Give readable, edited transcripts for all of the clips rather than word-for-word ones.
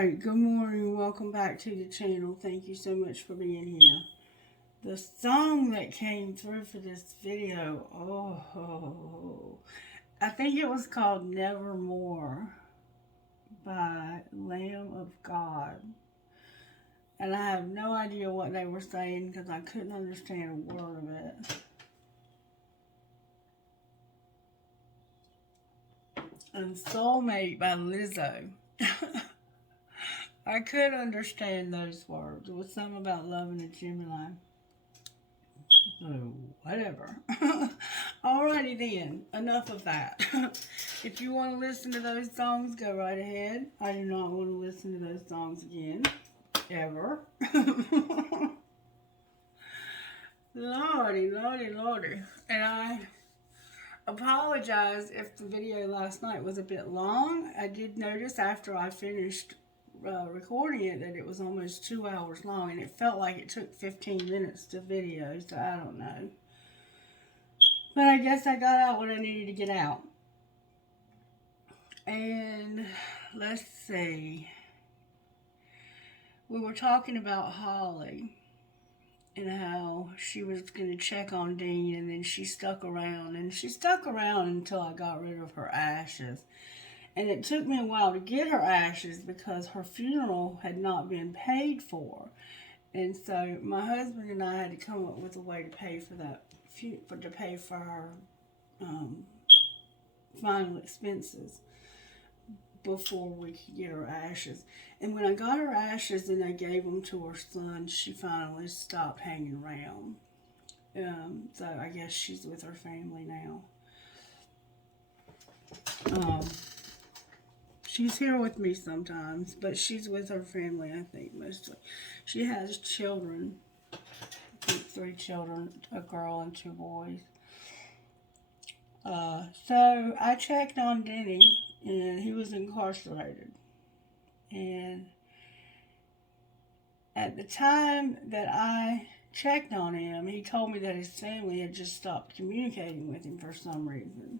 Alright, good morning. Welcome back to the channel. Thank you so much for being here. The song that came through for this video, I think it was called Nevermore by Lamb of God. And I have no idea what they were saying because I couldn't understand a word of it. And Soulmate by Lizzo. I could understand those words. It was something about loving a Gemini. So, whatever. Alrighty then. Enough of that. If you want to listen to those songs, go right ahead. I do not want to listen to those songs again. Ever. Lordy, lordy, lordy. And I apologize if the video last night was a bit long. I did notice after I finished recording it that it was almost 2 hours long, and it felt like it took 15 minutes to video, so I don't know. But I guess I got out what I needed to get out. And let's see. We were talking about Holly and how she was going to check on Dean, and then she stuck around. And she stuck around until I got rid of her ashes. And it took me a while to get her ashes because her funeral had not been paid for. And so my husband and I had to come up with a way to pay for that, to pay for her final expenses before we could get her ashes. And when I got her ashes and I gave them to her son, she finally stopped hanging around. So I guess she's with her family now. She's here with me sometimes, but she's with her family, I think, mostly. She has children. I think 3 children, a girl and 2 boys. So I checked on Denny, and he was incarcerated. And at the time that I checked on him, he told me that his family had just stopped communicating with him for some reason.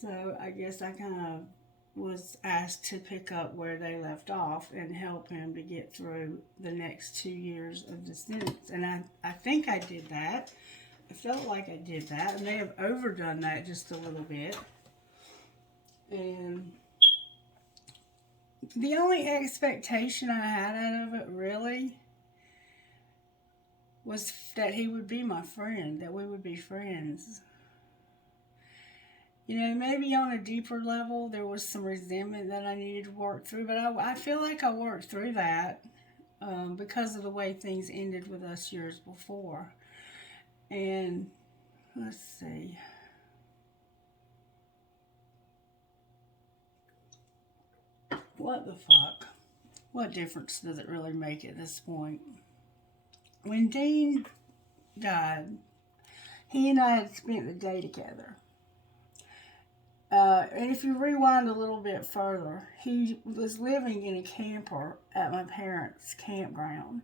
So I guess I kind of was asked to pick up where they left off and help him to get through the next 2 years of the sentence. And I think I did that. I felt like I did that. I may have overdone that just a little bit. And the only expectation I had out of it, really, was that he would be my friend, that we would be friends. You know, maybe on a deeper level, there was some resentment that I needed to work through, but I feel like I worked through that because of the way things ended with us years before. And let's see. What the fuck? What difference does it really make at this point? When Dean died, he and I had spent the day together. And if you rewind a little bit further, he was living in a camper at my parents' campground.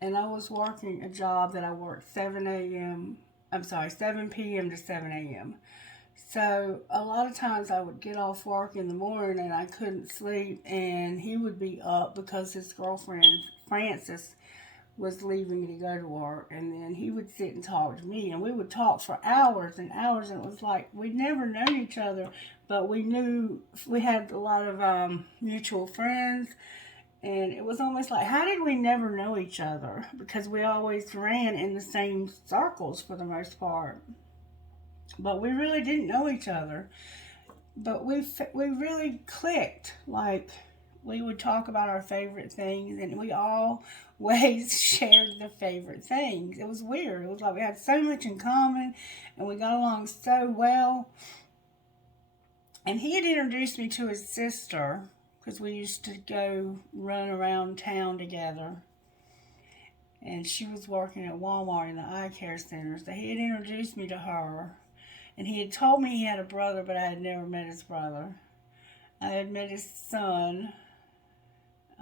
And I was working a job that I worked 7 p.m. to 7 a.m. So a lot of times I would get off work in the morning and I couldn't sleep, and he would be up because his girlfriend, Frances, was leaving to go to work, and then he would sit and talk to me, and we would talk for hours and hours, and it was like we'd never known each other, but we knew we had a lot of mutual friends, and it was almost like, how did we never know each other? Because we always ran in the same circles for the most part, but we really didn't know each other, but we really clicked. Like, we would talk about our favorite things, and we always shared the favorite things. It was weird. It was like we had so much in common, and we got along so well. And he had introduced me to his sister, because we used to go run around town together. And she was working at Walmart in the eye care center, so he had introduced me to her. And he had told me he had a brother, but I had never met his brother. I had met his son.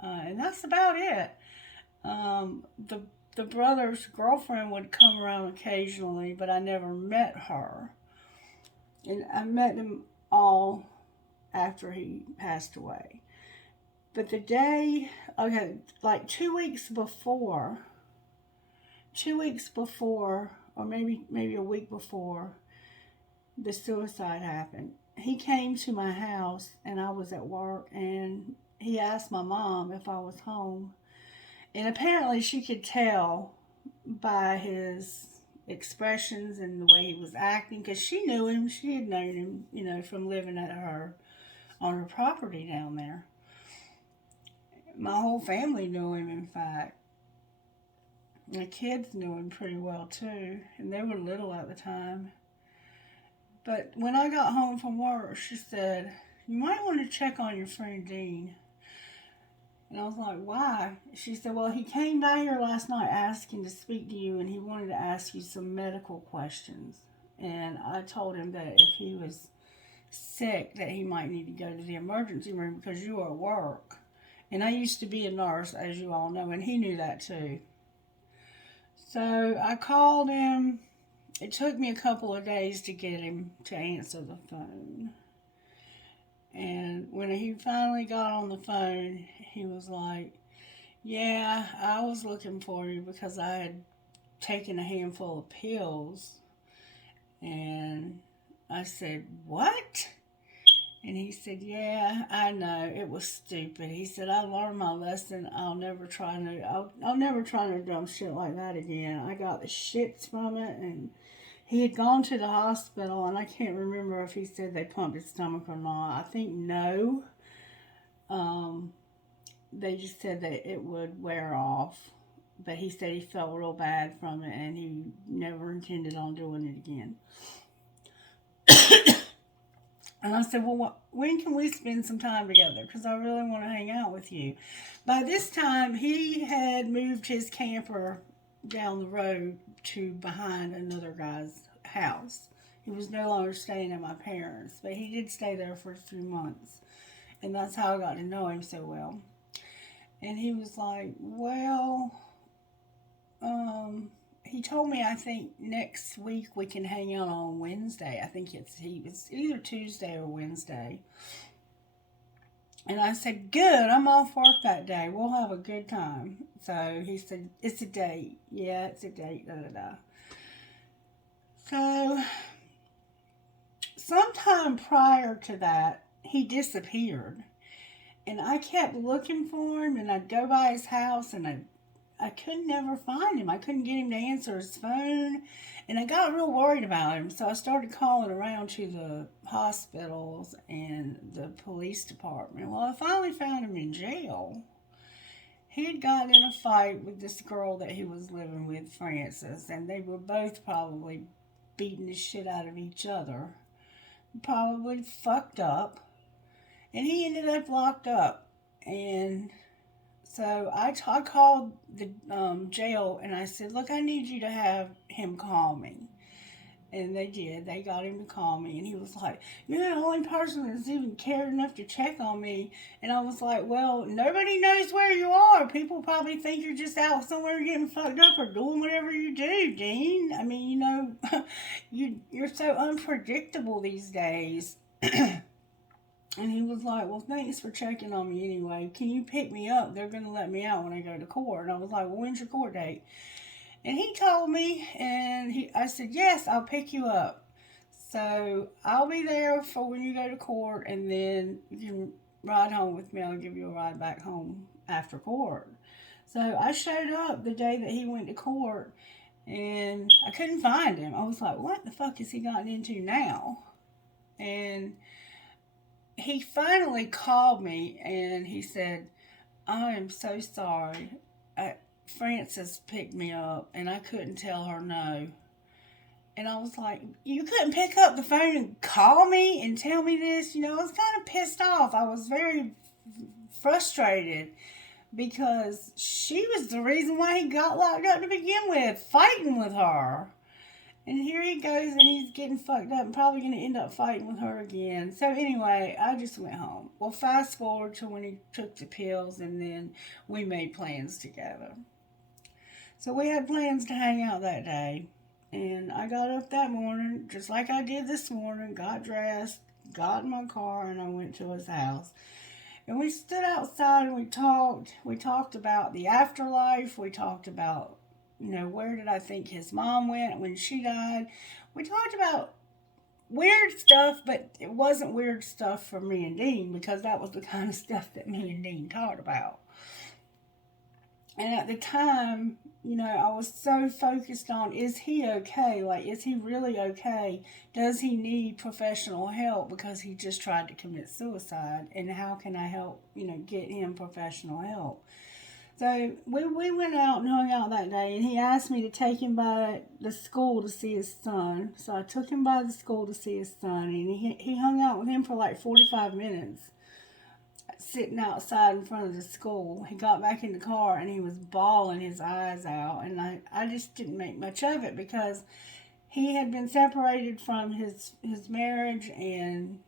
And that's about it. The brother's girlfriend would come around occasionally, but I never met her. And I met them all after he passed away. But the day, okay, like 2 weeks before, or maybe a week before the suicide happened, he came to my house and I was at work, and he asked my mom if I was home. And apparently she could tell by his expressions and the way he was acting, because she knew him. She had known him, from living on her property down there. My whole family knew him, in fact. The kids knew him pretty well too, and they were little at the time. But when I got home from work, she said, "You might want to check on your friend Dean." And I was like, "Why?" She said, "Well, he came by here last night asking to speak to you, and he wanted to ask you some medical questions." And I told him that if he was sick, that he might need to go to the emergency room because you were at work. And I used to be a nurse, as you all know, and he knew that too. So I called him. It took me a couple of days to get him to answer the phone. And when he finally got on the phone, he was like, "Yeah, I was looking for you because I had taken a handful of pills." And I said, "What?" And he said, "Yeah, I know, it was stupid." He said, "I learned my lesson. I'll never try no dumb shit like that again. I got the shits from it." And he had gone to the hospital, and I can't remember if he said they pumped his stomach or not. I think no. They just said that it would wear off. But he said he felt real bad from it, and he never intended on doing it again. And I said, "Well, when can we spend some time together? Because I really want to hang out with you." By this time, he had moved his camper down the road to behind another guy's house. He was no longer staying at my parents', but he did stay there for a few months. And that's how I got to know him so well. And he was like, "Well, he told me, I think next week we can hang out on Wednesday. I think it's either Tuesday or Wednesday." And I said, "Good, I'm off work that day. We'll have a good time." So he said, "It's a date." "Yeah, it's a date, da da da." So sometime prior to that, he disappeared. And I kept looking for him, and I'd go by his house, and I couldn't never find him. I couldn't get him to answer his phone, and I got real worried about him. So I started calling around to the hospitals and the police department. Well, I finally found him in jail. He had gotten in a fight with this girl that he was living with, Frances, and they were both probably beating the shit out of each other. Probably fucked up, and he ended up locked up. And so I called the jail, and I said, "Look, I need you to have him call me." And they did. They got him to call me, and he was like, "You're the only person that's even cared enough to check on me." And I was like, "Well, nobody knows where you are. People probably think you're just out somewhere getting fucked up or doing whatever you do, Dean. I mean, you're so unpredictable these days." And he was like, "Well, thanks for checking on me anyway. Can you pick me up? They're going to let me out when I go to court." And I was like, "Well, when's your court date?" And he told me, and I said, "Yes, I'll pick you up. So I'll be there for when you go to court, and then you can ride home with me. I'll give you a ride back home after court." So I showed up the day that he went to court, and I couldn't find him. I was like, "What the fuck has he gotten into now?" And he finally called me, and he said, "I am so sorry. Frances picked me up, and I couldn't tell her no." And I was like, "You couldn't pick up the phone and call me and tell me this?" I was kind of pissed off. I was very frustrated because she was the reason why he got locked up to begin with, fighting with her. And here he goes, and he's getting fucked up and probably going to end up fighting with her again. So anyway, I just went home. Well, fast forward to when he took the pills, and then we made plans together. So we had plans to hang out that day. And I got up that morning, just like I did this morning, got dressed, got in my car, and I went to his house. And we stood outside and we talked. We talked about the afterlife. We talked about, where did I think his mom went when she died. We talked about weird stuff, but it wasn't weird stuff for me and Dean, because that was the kind of stuff that me and Dean talked about. And at the time, I was so focused on, is he okay? Like, is he really okay? Does he need professional help because he just tried to commit suicide? And how can I help, get him professional help? So we went out and hung out that day, and he asked me to take him by the school to see his son. So I took him by the school to see his son, and he hung out with him for like 45 minutes, sitting outside in front of the school. He got back in the car and he was bawling his eyes out, and I just didn't make much of it because he had been separated from his marriage, and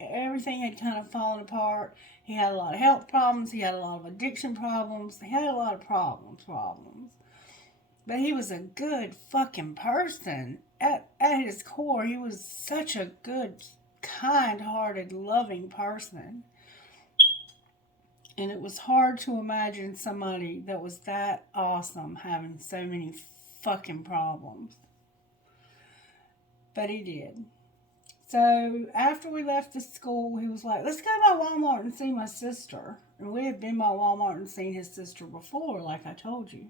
everything had kind of fallen apart. He had a lot of health problems. He had a lot of addiction problems. He had a lot of problems. But he was a good fucking person. At his core, he was such a good, kind-hearted, loving person. And it was hard to imagine somebody that was that awesome having so many fucking problems. But he did. So after we left the school, he was like, let's go by Walmart and see my sister. And we had been by Walmart and seen his sister before, like I told you.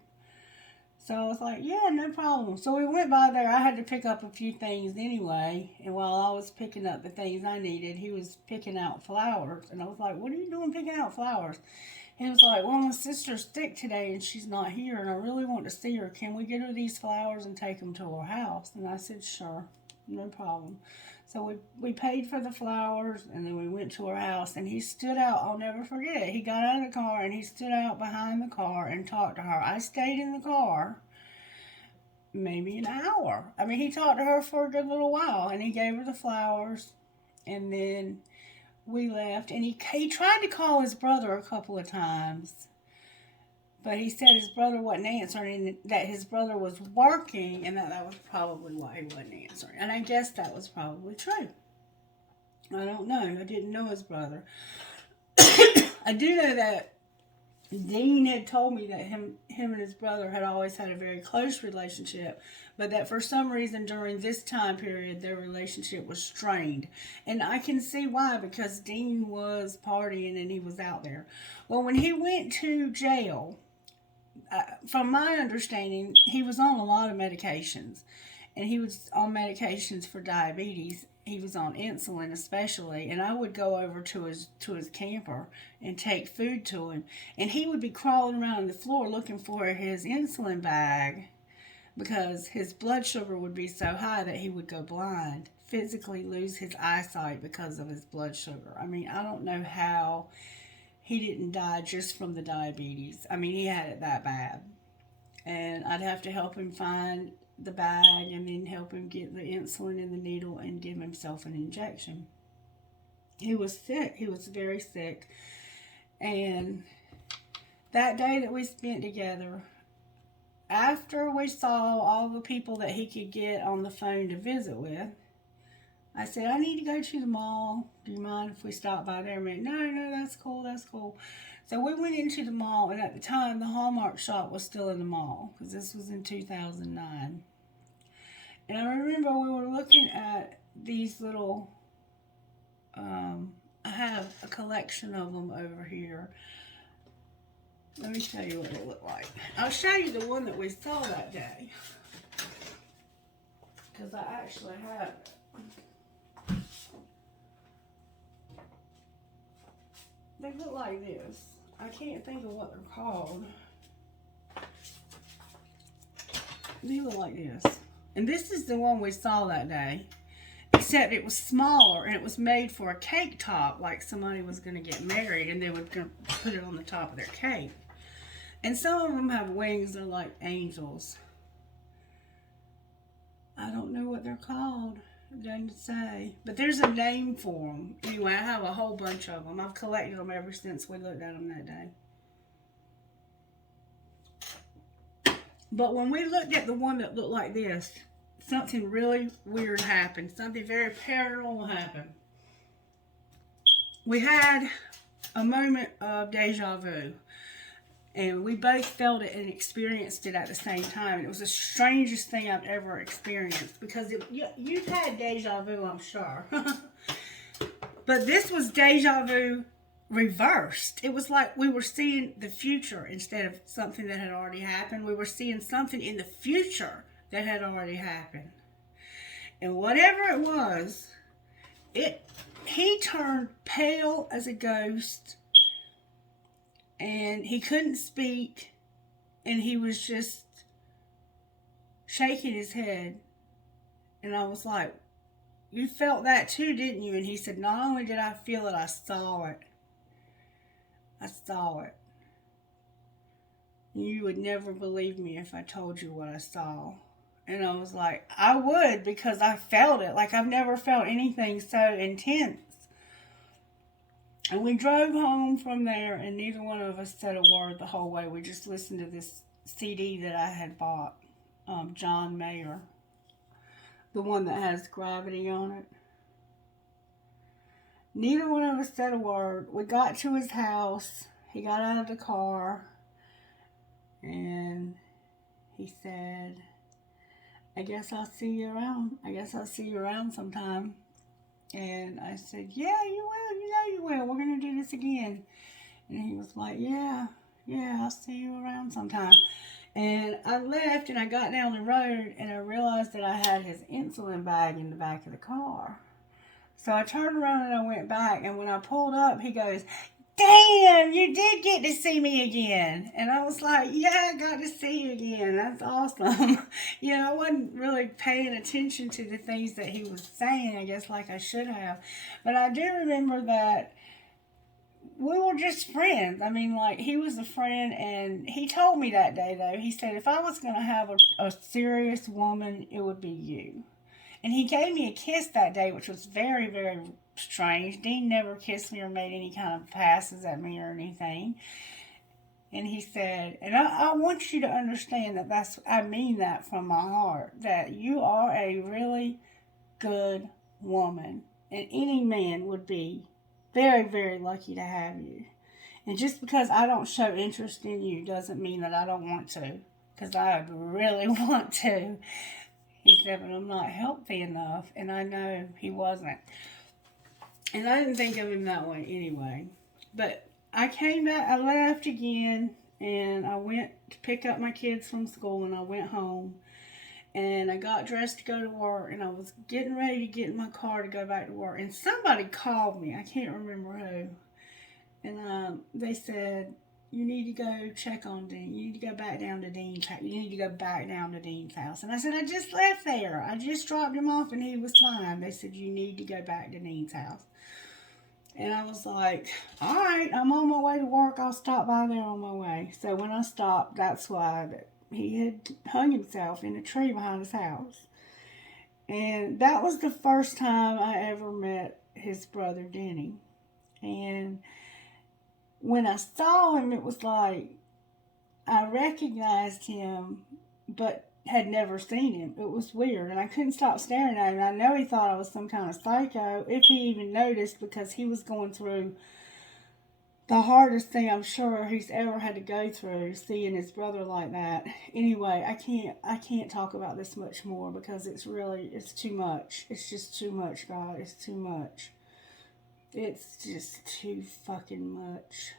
So I was like, yeah, no problem. So we went by there. I had to pick up a few things anyway. And while I was picking up the things I needed, he was picking out flowers. And I was like, what are you doing picking out flowers? He was like, well, my sister's sick today and she's not here. And I really want to see her. Can we get her these flowers and take them to her house? And I said, sure, no problem. So we paid for the flowers, and then we went to her house, and he stood out. I'll never forget it. He got out of the car, and he stood out behind the car and talked to her. I stayed in the car maybe an hour. I mean, he talked to her for a good little while, and he gave her the flowers, and then we left. And he tried to call his brother a couple of times, but he said his brother wasn't answering, and that his brother was working, and that was probably why he wasn't answering. And I guess that was probably true. I don't know. I didn't know his brother. I do know that Dean had told me that him and his brother had always had a very close relationship, but that for some reason during this time period their relationship was strained. And I can see why, because Dean was partying and he was out there. Well, when he went to jail, from my understanding, he was on a lot of medications, and he was on medications for diabetes. He was on insulin especially, and I would go over to his camper and take food to him, and he would be crawling around the floor looking for his insulin bag because his blood sugar would be so high that he would go blind, physically lose his eyesight because of his blood sugar. I mean, I don't know how he didn't die just from the diabetes. I mean, he had it that bad. And I'd have to help him find the bag and then help him get the insulin and the needle and give himself an injection. He was sick. He was very sick. And that day that we spent together, after we saw all the people that he could get on the phone to visit with, I said, I need to go to the mall. Do you mind if we stop by there? And no, that's cool. So we went into the mall, and at the time, the Hallmark shop was still in the mall, because this was in 2009. And I remember we were looking at these little, I have a collection of them over here. Let me show you what they look like. I'll show you the one that we saw that day, because I actually have it. They look like this. I can't think of what they're called. They look like this. And this is the one we saw that day. Except it was smaller, and it was made for a cake top, like somebody was going to get married and they would put it on the top of their cake. And some of them have wings. They're like angels. I don't know what they're called. It doesn't say. But there's a name for them. Anyway, I have a whole bunch of them. I've collected them ever since we looked at them that day. But when we looked at the one that looked like this, something really weird happened. Something very paranormal happened. We had a moment of deja vu. And we both felt it and experienced it at the same time. It was the strangest thing I've ever experienced because you've had deja vu, I'm sure. But this was deja vu reversed. It was like we were seeing the future instead of something that had already happened. We were seeing something in the future that had already happened. And whatever it was, he turned pale as a ghost, and he couldn't speak, and he was just shaking his head. And I was like, you felt that too, didn't you? And he said, not only did I feel it, I saw it. I saw it. You would never believe me if I told you what I saw. And I was like, I would, because I felt it. Like I've never felt anything so intense. And we drove home from there, and neither one of us said a word the whole way. We just listened to this CD that I had bought, John Mayer, the one that has Gravity on it. Neither one of us said a word. We got to his house. He got out of the car, and he said, I guess I'll see you around. I guess I'll see you around sometime. And I said, yeah, you will. You know you will. We're going to do this again. And he was like, yeah, I'll see you around sometime. And I left, and I got down the road, and I realized that I had his insulin bag in the back of the car. So I turned around and I went back, and when I pulled up, he goes, damn, you did get to see me again. And I was like, yeah, I got to see you again. That's awesome. I wasn't really paying attention to the things that he was saying, I guess, like I should have. But I do remember that we were just friends. I mean, like, he was a friend, and he told me that day, though, he said, if I was going to have a serious woman, it would be you. And he gave me a kiss that day, which was very, very strange. Dean never kissed me or made any kind of passes at me or anything. And he said, and I want you to understand that I mean that from my heart, that you are a really good woman. And any man would be very, very lucky to have you. And just because I don't show interest in you doesn't mean that I don't want to, because I really want to. He said, but I'm not healthy enough. And I know he wasn't. And I didn't think of him that way anyway. But I came back, I left again, and I went to pick up my kids from school, and I went home. And I got dressed to go to work, and I was getting ready to get in my car to go back to work. And somebody called me. I can't remember who. And they said, you need to go check on Dean. You need to go back down to Dean's house. You need to go back down to Dean's house. And I said, I just left there. I just dropped him off and he was fine. They said, you need to go back to Dean's house. And I was like, all right, I'm on my way to work. I'll stop by there on my way. So when I stopped, that's why he had hung himself in a tree behind his house. And that was the first time I ever met his brother, Denny. And when I saw him, it was like I recognized him, but had never seen him. It was weird, and I couldn't stop staring at him. I know he thought I was some kind of psycho, if he even noticed, because he was going through the hardest thing I'm sure he's ever had to go through, seeing his brother like that. Anyway, I can't talk about this much more because it's too much. It's just too much, God. It's too much. It's just too fucking much.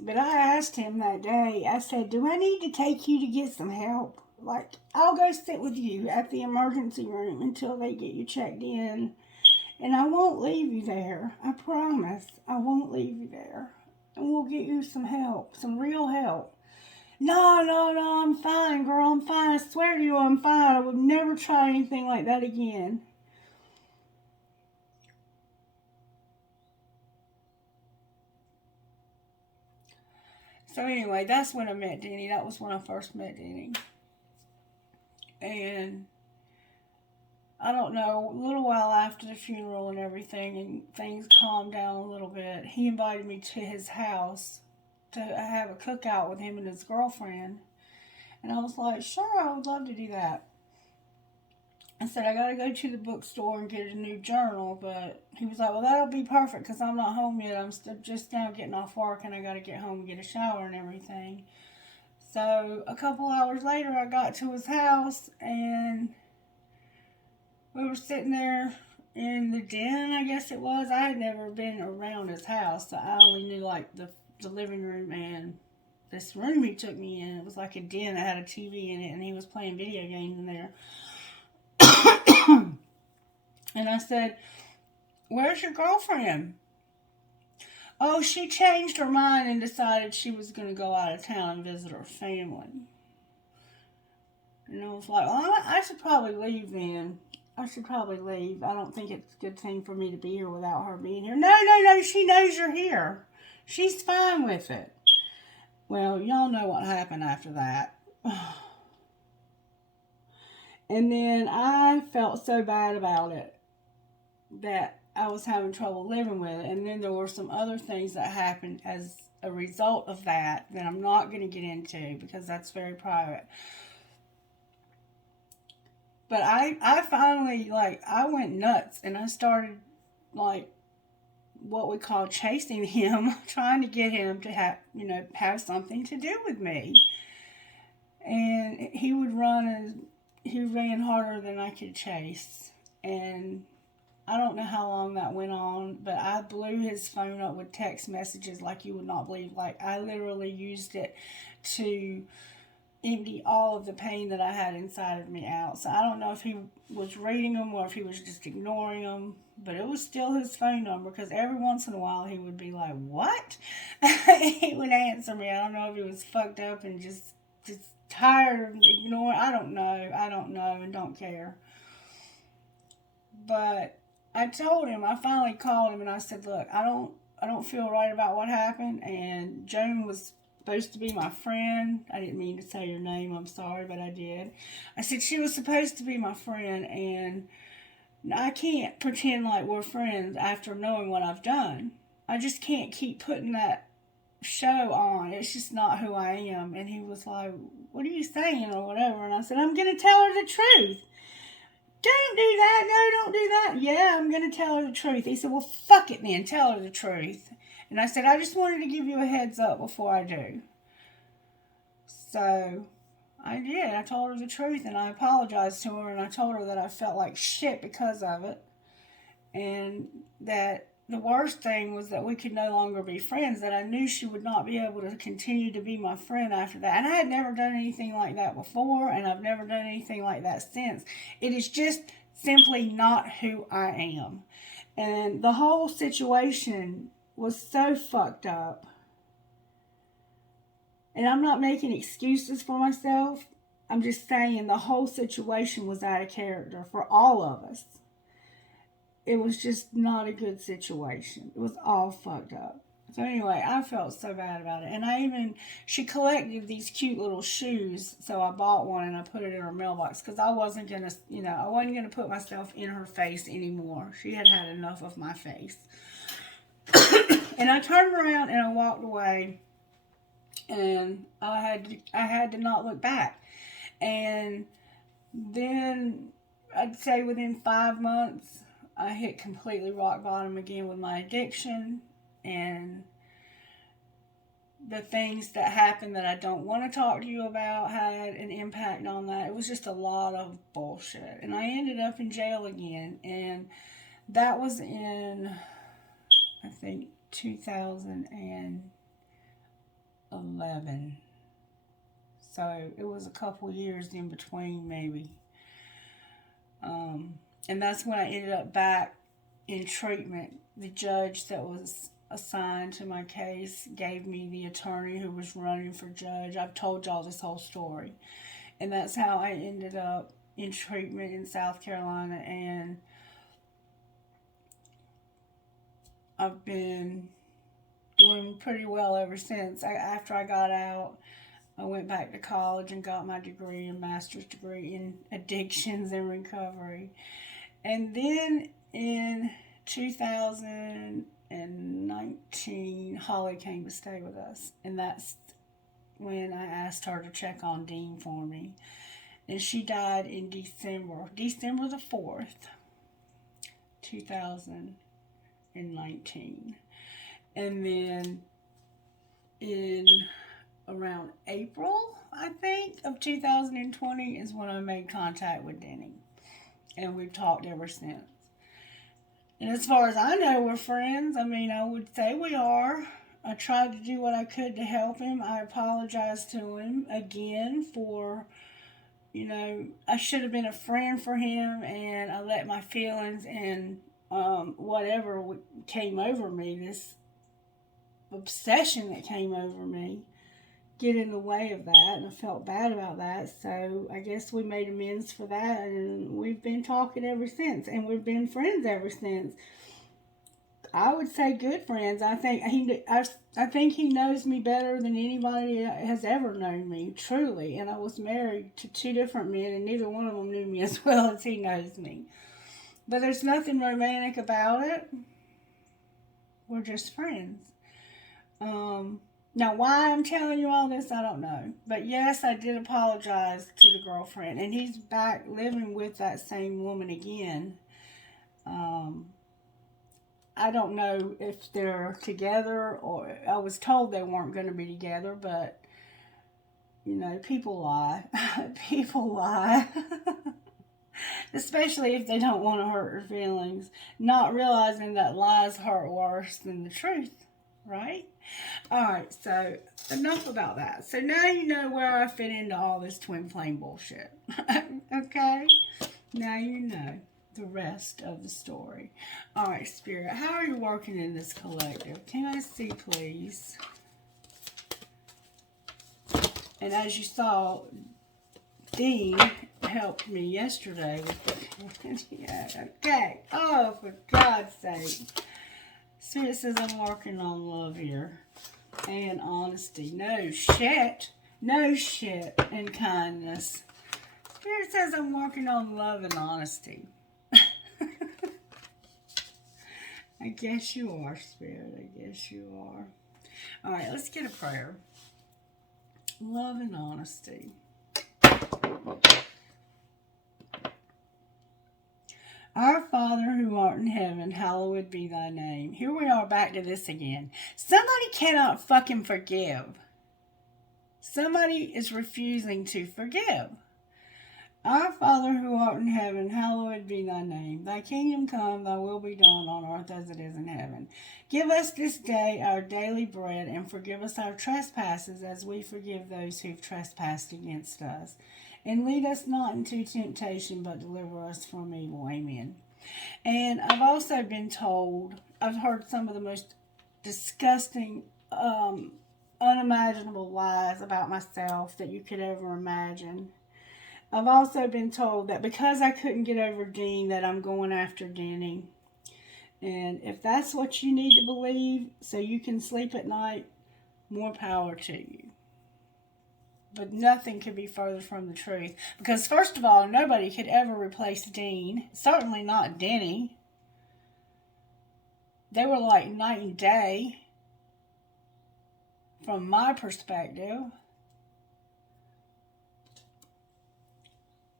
But I asked him that day, I said, do I need to take you to get some help? Like, I'll go sit with you at the emergency room until they get you checked in. And I won't leave you there. I promise. I won't leave you there. And we'll get you some help, some real help. No, I'm fine, girl. I'm fine. I swear to you, I'm fine. I would never try anything like that again. So anyway, that's when I met Denny. That was when I first met Denny. And I don't know, a little while after the funeral and everything, and things calmed down a little bit, he invited me to his house to have a cookout with him and his girlfriend. And I was like, sure, I would love to do that. I said, I got to go to the bookstore and get a new journal. But he was like, well, that'll be perfect because I'm not home yet. I'm just now getting off work and I got to get home and get a shower and everything. So a couple hours later, I got to his house and we were sitting there in the den, I guess it was. I had never been around his house, so I only knew like the living room and this room he took me in. It was like a den that had a TV in it, and he was playing video games in there. And I said, where's your girlfriend? Oh, she changed her mind and decided she was going to go out of town and visit her family. And I was like, well, I should probably leave then. I should probably leave. I don't think it's a good thing for me to be here without her being here. No, she knows you're here. She's fine with it. Well, y'all know what happened after that. And then I felt so bad about it that I was having trouble living with it. And then there were some other things that happened as a result of that I'm not going to get into because that's very private. But I finally, I went nuts and I started, what we call chasing him, trying to get him to have something to do with me. And he ran harder than I could chase. And I don't know how long that went on, but I blew his phone up with text messages like you would not believe. Like, I literally used it to empty all of the pain that I had inside of me out. So I don't know if he was reading them or if he was just ignoring them, but it was still his phone number because every once in a while he would be like, what? He would answer me. I don't know if he was fucked up and just tired of ignoring. I don't know and don't care. But I told him, I finally called him and I said, look, I don't feel right about what happened, and Joan was supposed to be my friend. I didn't mean to say her name, I'm sorry, but I did. I said she was supposed to be my friend, and I can't pretend like we're friends after knowing what I've done. I just can't keep putting that show on. It's just not who I am. And he was like, what are you saying or whatever? And I said, I'm going to tell her the truth. Don't do that. No, don't do that. Yeah, I'm going to tell her the truth. He said, well, fuck it then. Tell her the truth. And I said, I just wanted to give you a heads up before I do. So I did. I told her the truth and I apologized to her and I told her that I felt like shit because of it. And that the worst thing was that we could no longer be friends, that I knew she would not be able to continue to be my friend after that. And I had never done anything like that before, and I've never done anything like that since. It is just simply not who I am. And the whole situation was so fucked up. And I'm not making excuses for myself. I'm just saying the whole situation was out of character for all of us. It was just not a good situation. It was all fucked up. So anyway, I felt so bad about it. And she collected these cute little shoes. So I bought one and I put it in her mailbox because I wasn't going to, I wasn't going to put myself in her face anymore. She had had enough of my face. And I turned around and I walked away. And I had to not look back. And then I'd say within 5 months, I hit completely rock bottom again with my addiction, and the things that happened that I don't want to talk to you about had an impact on that. It was just a lot of bullshit, and I ended up in jail again, and that was in, I think, 2011. So it was a couple years in between, maybe. And that's when I ended up back in treatment. The judge that was assigned to my case gave me the attorney who was running for judge. I've told y'all this whole story. And that's how I ended up in treatment in South Carolina. And I've been doing pretty well ever since. After I got out, I went back to college and got my degree, a master's degree in addictions and recovery. And then in 2019, Holly came to stay with us. And that's when I asked her to check on Dean for me. And she died in December the 4th, 2019. And then in around April, I think, of 2020 is when I made contact with Denny. And we've talked ever since. And as far as I know, we're friends. I mean, I would say we are. I tried to do what I could to help him. I apologize to him again for, I should have been a friend for him, and I let my feelings and whatever came over me, this obsession that came over me, get in the way of that, and I felt bad about that. So I guess we made amends for that, and we've been talking ever since, and we've been friends ever since. I would say good friends. I think he knows me better than anybody has ever known me, truly. And I was married to 2 different men, and neither one of them knew me as well as he knows me. But there's nothing romantic about it. We're just friends. Now, why I'm telling you all this, I don't know. But yes, I did apologize to the girlfriend. And he's back living with that same woman again. I don't know if they're together, or I was told they weren't going to be together. But, people lie. People lie. Especially if they don't want to hurt her feelings. Not realizing that lies hurt worse than the truth. Right? Alright, so enough about that. So now you know where I fit into all this twin flame bullshit. Okay? Now you know the rest of the story. Alright, Spirit, how are you working in this collective? Can I see, please? And as you saw, Dean helped me yesterday with the... Yeah, okay. Oh, for God's sake. Spirit says I'm working on love here. And honesty. No shit, and kindness. Spirit says I'm working on love and honesty. I guess you are, Spirit. I guess you are. Alright, let's get a prayer. Love and honesty. Our Father who art in heaven, hallowed be thy name. Here we are back to this again. Somebody cannot fucking forgive. Somebody is refusing to forgive. Our Father who art in heaven, hallowed be thy name. Thy kingdom come, thy will be done on earth as it is in heaven. Give us this day our daily bread, and forgive us our trespasses as we forgive those who've trespassed against us. And lead us not into temptation, but deliver us from evil. Amen. And I've also been told, I've heard some of the most disgusting, unimaginable lies about myself that you could ever imagine. I've also been told that because I couldn't get over Dean, that I'm going after Denny. And if that's what you need to believe so you can sleep at night, more power to you. But nothing could be further from the truth. Because first of all, nobody could ever replace Dean. Certainly not Denny. They were like night and day. From my perspective.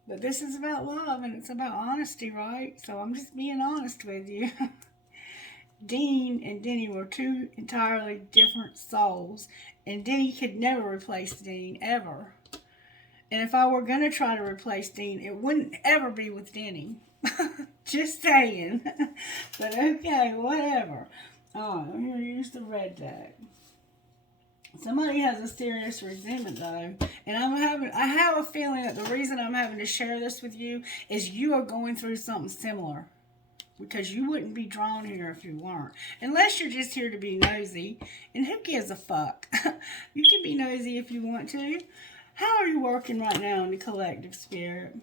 But this is about love and it's about honesty, right? So I'm just being honest with you. Dean and Denny were 2 entirely different souls. And Denny could never replace Dean, ever. And if I were going to try to replace Dean, it wouldn't ever be with Denny. Just saying. But okay, whatever. Alright, I'm going to use the red deck. Somebody has a serious resentment, though. And I have a feeling that the reason I'm having to share this with you is you are going through something similar. Because you wouldn't be drawn here if you weren't. Unless you're just here to be nosy. And who gives a fuck? You can be nosy if you want to. How are you working right now in the collective, Spirit?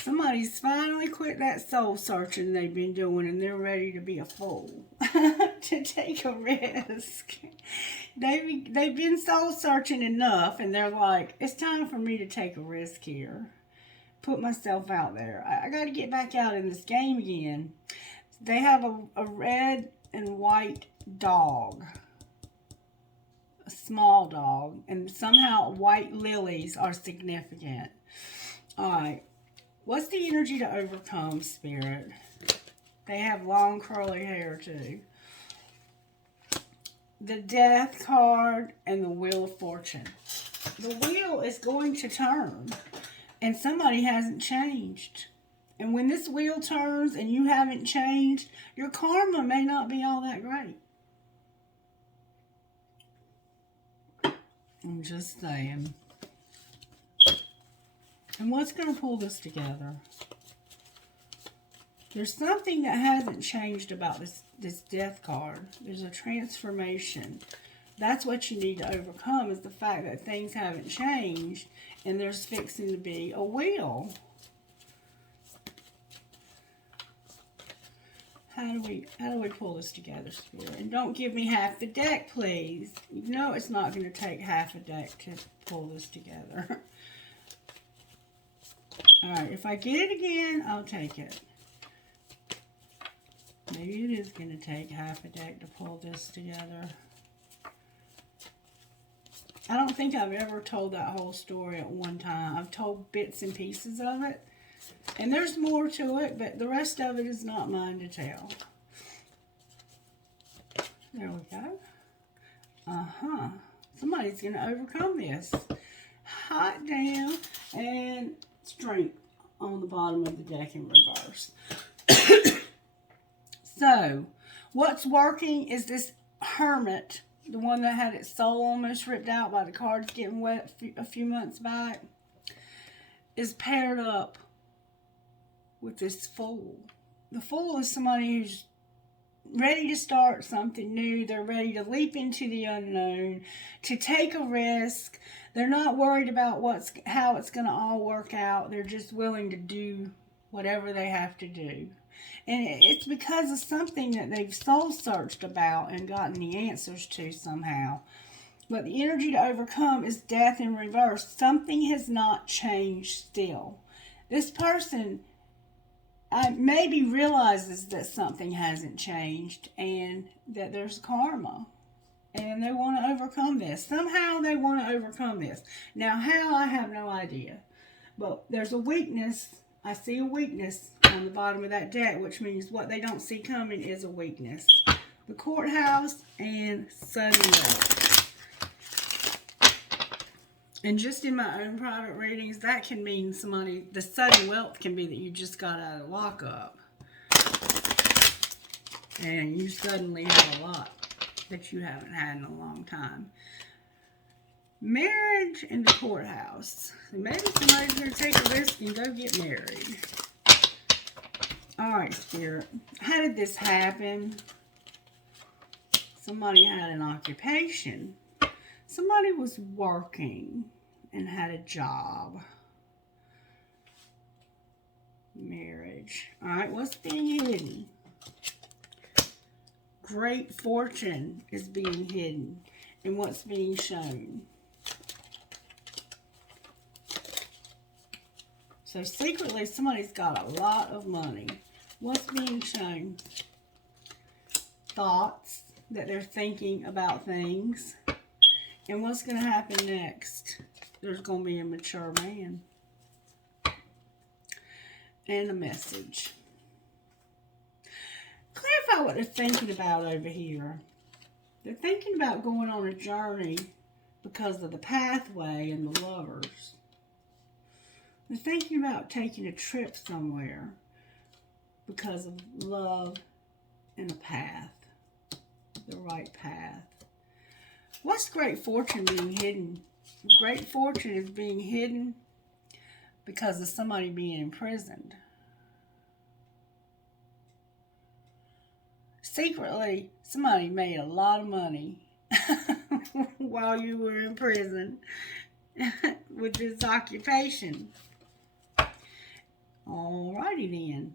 Somebody's finally quit that soul searching they've been doing and they're ready to be a fool. To take a risk. They've been soul searching enough and they're like, it's time for me to take a risk here. Put myself out there. I got to get back out in this game again. They have a red and white dog. a small dog, and somehow white lilies are significant. All right. What's the energy to overcome, Spirit? They have long curly hair too. The Death card and the Wheel of Fortune. The wheel is going to turn, and somebody hasn't changed. And when this wheel turns and you haven't changed, your karma may not be all that great. I'm just saying. And what's going to pull this together? There's something that hasn't changed about this Death card. There's a transformation. That's what you need to overcome, is the fact that things haven't changed and there's fixing to be a wheel. How do we pull this together, Spirit? And don't give me half the deck, please. You know it's not going to take half a deck to pull this together. Alright, if I get it again, I'll take it. Maybe it is going to take half a deck to pull this together. I don't think I've ever told that whole story at one time. I've told bits and pieces of it. And there's more to it, but the rest of it is not mine to tell. There we go. Somebody's going to overcome this. Hot down and strength on the bottom of the deck in reverse. So, what's working is this Hermit, the one that had its soul almost ripped out by the cards getting wet a few months back, is paired up with this Fool. The Fool is somebody who's ready to start something new. They're ready to leap into the unknown, to take a risk. They're not worried about how it's going to all work out. They're just willing to do whatever they have to do. And it's because of something that they've soul searched about and gotten the answers to somehow. But the energy to overcome is Death in reverse. Something has not changed still. This person maybe realizes that something hasn't changed and that there's karma. And they want to overcome this. Somehow they want to overcome this. Now how, I have no idea. But there's a weakness. I see a weakness on the bottom of that deck, which means what they don't see coming is a weakness. The Courthouse and Sudden Wealth. And just in my own private readings, that can mean somebody, the sudden wealth can be that you just got out of lockup. And you suddenly have a lot that you haven't had in a long time. Marriage and the Courthouse. So maybe somebody's going to take a risk and go get married. Alright, Spirit. How did this happen? Somebody had an occupation. Somebody was working and had a job. Marriage. Alright, what's being hidden? Great fortune is being hidden. And what's being shown? So secretly, somebody's got a lot of money. What's being shown? Thoughts that they're thinking about things. And what's going to happen next? There's going to be a mature man. And a message. Clarify what they're thinking about over here. They're thinking about going on a journey because of the pathway and the lovers. They're thinking about taking a trip somewhere because of love and a path. The right path. What's great fortune being hidden? Great fortune is being hidden because of somebody being imprisoned. Secretly, somebody made a lot of money while you were in prison with this occupation. Alrighty then.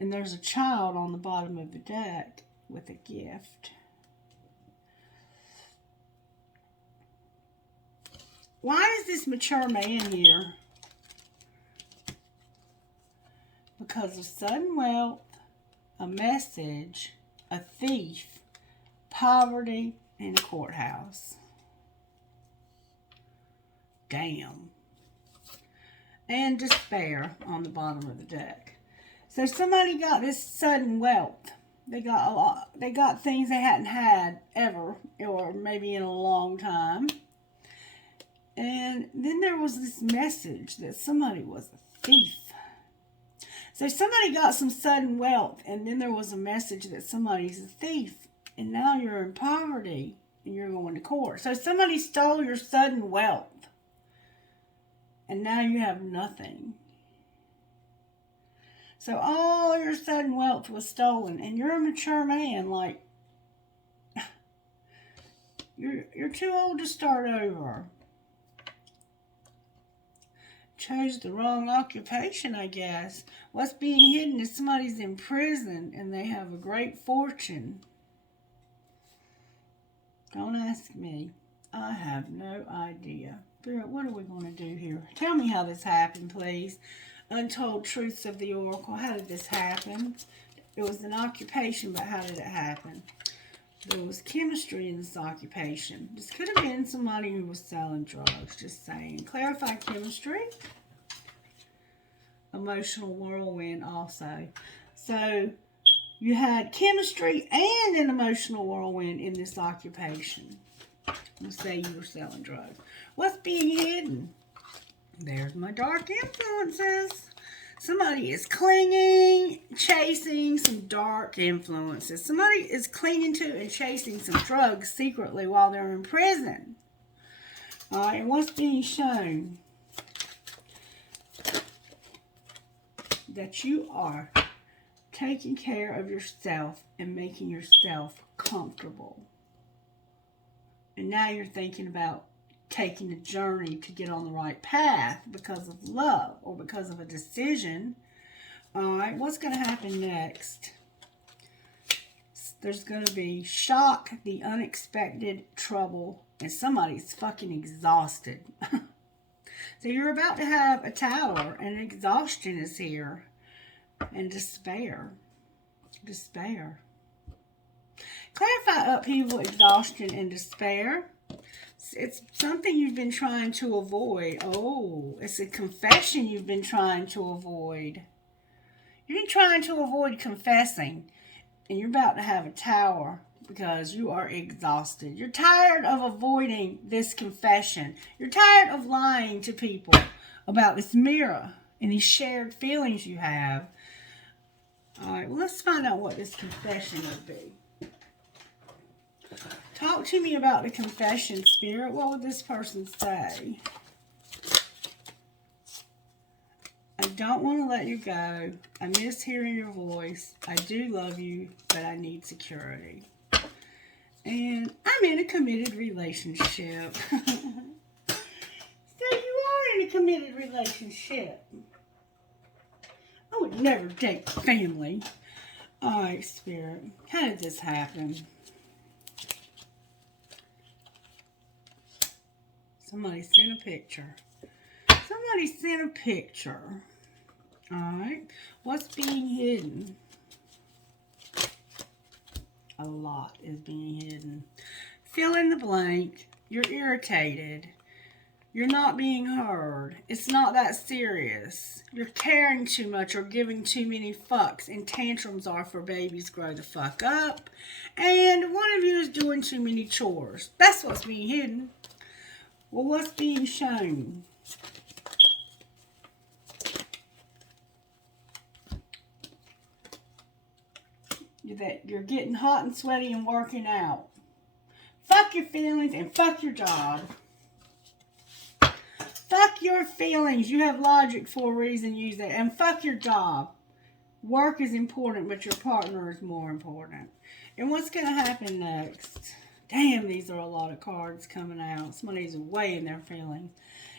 And there's a child on the bottom of the deck with a gift. Why is this mature man here? Because of sudden wealth, a message, a thief, poverty, and a courthouse. damn. And despair on the bottom of the deck. So somebody got this sudden wealth. They got a lot. They got things they hadn't had ever, or maybe in a long time. And then there was this message that somebody was a thief. So somebody got some sudden wealth, and then there was a message that somebody's a thief. And now you're in poverty, and you're going to court. So somebody stole your sudden wealth. And now you have nothing. So all your sudden wealth was stolen. And you're a mature man. Like, you're too old to start over. Chose the wrong occupation, I guess. What's being hidden is somebody's in prison and they have a great fortune. Don't ask me. I have no idea. Spirit, what are we going to do here? Tell me how this happened, please. Untold truths of the oracle. How did this happen? It was an occupation, but how did it happen? There was chemistry in this occupation. This could have been somebody who was selling drugs, just saying. Clarify chemistry. Emotional whirlwind also. So, you had chemistry and an emotional whirlwind in this occupation. Let's say you were selling drugs. What's being hidden? There's my dark influences. Somebody is clinging, chasing some dark influences. Somebody is clinging to and chasing some drugs secretly while they're in prison. All right, and what's being shown? That you are taking care of yourself and making yourself comfortable. And now you're thinking about taking a journey to get on the right path because of love or because of a decision. All right, what's going to happen next? There's going to be shock, the unexpected trouble, and somebody's fucking exhausted. So you're about to have a tower, and exhaustion is here, and despair. Despair. Clarify upheaval, exhaustion, and despair. It's something you've been trying to avoid. Oh, it's a confession you've been trying to avoid. You've been trying to avoid confessing, and you're about to have a tower because you are exhausted. You're tired of avoiding this confession. You're tired of lying to people about this mirror and these shared feelings you have. All right, well, let's find out what this confession would be. Talk to me about the confession, Spirit. What would this person say? I don't want to let you go. I miss hearing your voice. I do love you, but I need security. And I'm in a committed relationship. So you are in a committed relationship. I would never date family. All right, Spirit. How did this happen? Somebody sent a picture. Somebody sent a picture. Alright. What's being hidden? A lot is being hidden. Fill in the blank. You're irritated. You're not being heard. It's not that serious. You're caring too much or giving too many fucks. And tantrums are for babies grow the fuck up. And one of you is doing too many chores. That's what's being hidden. Well, what's being shown? That you're getting hot and sweaty and working out. Fuck your feelings and fuck your job. Fuck your feelings. You have logic for a reason. Use it. And fuck your job. Work is important, but your partner is more important. And what's going to happen next? Damn, these are a lot of cards coming out. Somebody's way in their feelings.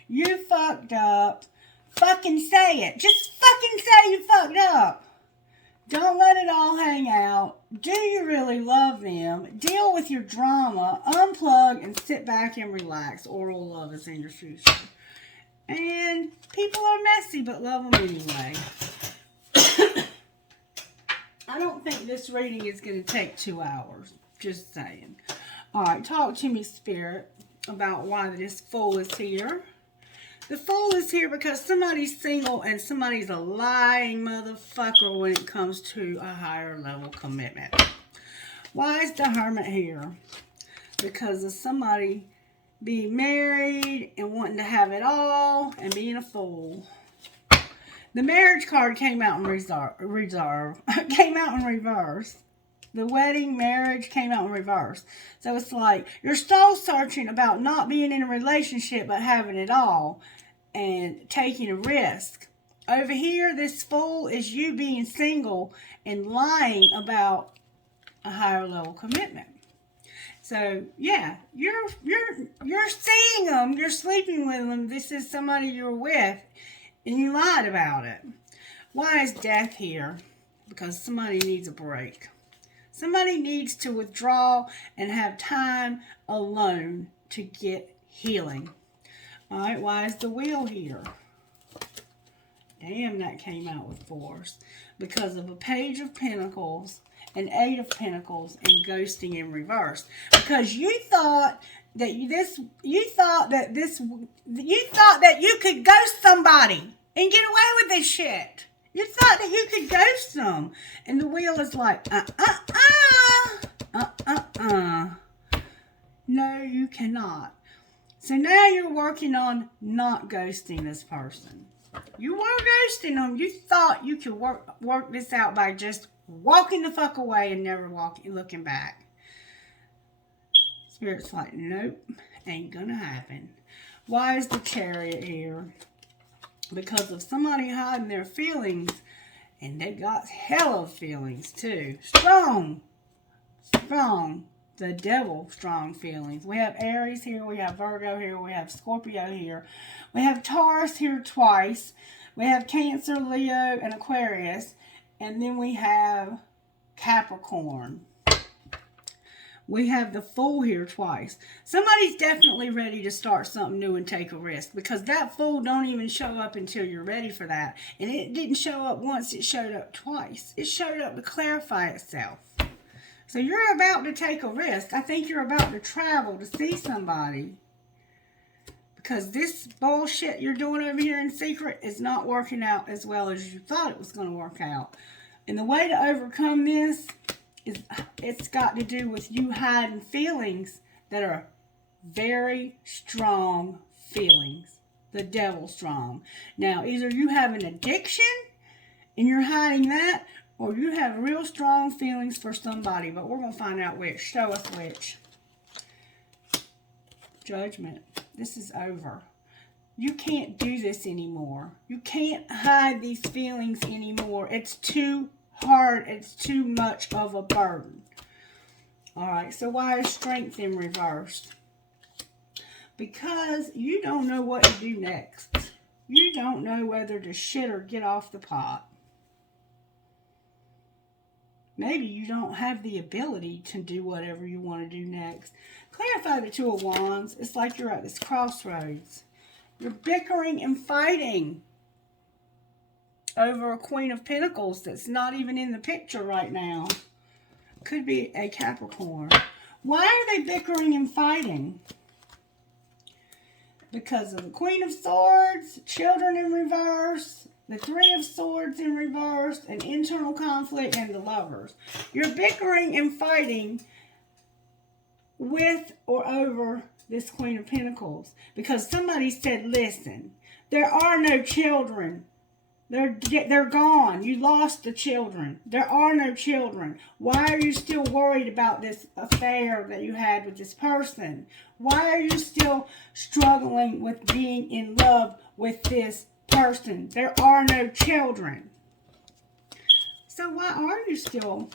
You fucked up. Fucking say it. Just fucking say you fucked up. Don't let it all hang out. Do you really love them? Deal with your drama. Unplug and sit back and relax. Oral love is in your future. And people are messy, but love them anyway. I don't think this reading is going to take 2 hours. Just saying. Alright, talk to me, Spirit, about why this Fool is here. The Fool is here because somebody's single and somebody's a lying motherfucker when it comes to a higher level commitment. Why is the Hermit here? Because of somebody being married and wanting to have it all and being a fool. The marriage card came out in came out in reverse. The wedding, marriage came out in reverse. So it's like you're soul searching about not being in a relationship but having it all and taking a risk. Over here, this Fool is you being single and lying about a higher level commitment. So yeah, you're seeing them, you're sleeping with them. This is somebody you're with, and you lied about it. Why is Death here? Because somebody needs a break. Somebody needs to withdraw and have time alone to get healing. All right, why is the Wheel here? Damn, that came out with force. Because of a Page of Pentacles, an Eight of Pentacles, and ghosting in reverse. Because you thought that you thought that you could ghost somebody and get away with this shit. You thought that you could ghost them. And the Wheel is like, no, you cannot. So now you're working on not ghosting this person. You were ghosting them. You thought you could work this out by just walking the fuck away and never looking back. Spirit's like, nope, ain't gonna happen. Why is the Chariot here? Because of somebody hiding their feelings, and they got hell of feelings too. Strong. The Devil, strong feelings. We have Aries here, we have Virgo here, we have Scorpio here. We have Taurus here twice. We have Cancer, Leo, and Aquarius. And then we have Capricorn. We have the Fool here twice. Somebody's definitely ready to start something new and take a risk, because that Fool don't even show up until you're ready for that. And it didn't show up once, it showed up twice. It showed up to clarify itself. So you're about to take a risk. I think you're about to travel to see somebody, because this bullshit you're doing over here in secret is not working out as well as you thought it was going to work out. And the way to overcome this is, it's got to do with you hiding feelings that are very strong feelings. The Devil strong. Now, either you have an addiction and you're hiding that, or you have real strong feelings for somebody. But we're going to find out which. Show us which. Judgment. This is over. You can't do this anymore. You can't hide these feelings anymore. It's too hard. It's too much of a burden. Alright, so why is Strength in reverse? Because you don't know what to do next. You don't know whether to shit or get off the pot. Maybe you don't have the ability to do whatever you want to do next. Clarify the Two of Wands. It's like you're at this crossroads. You're bickering and fighting over a Queen of Pentacles that's not even in the picture right now. Could be a Capricorn. Why are they bickering and fighting? Because of the Queen of Swords, children in reverse, the Three of Swords in reverse, an internal conflict, and the Lovers. You're bickering and fighting with or over this Queen of Pentacles, because somebody said, listen, there are no children. They're gone. You lost the children. There are no children. Why are you still worried about this affair that you had with this person? Why are you still struggling with being in love with this person? There are no children. So why are you still?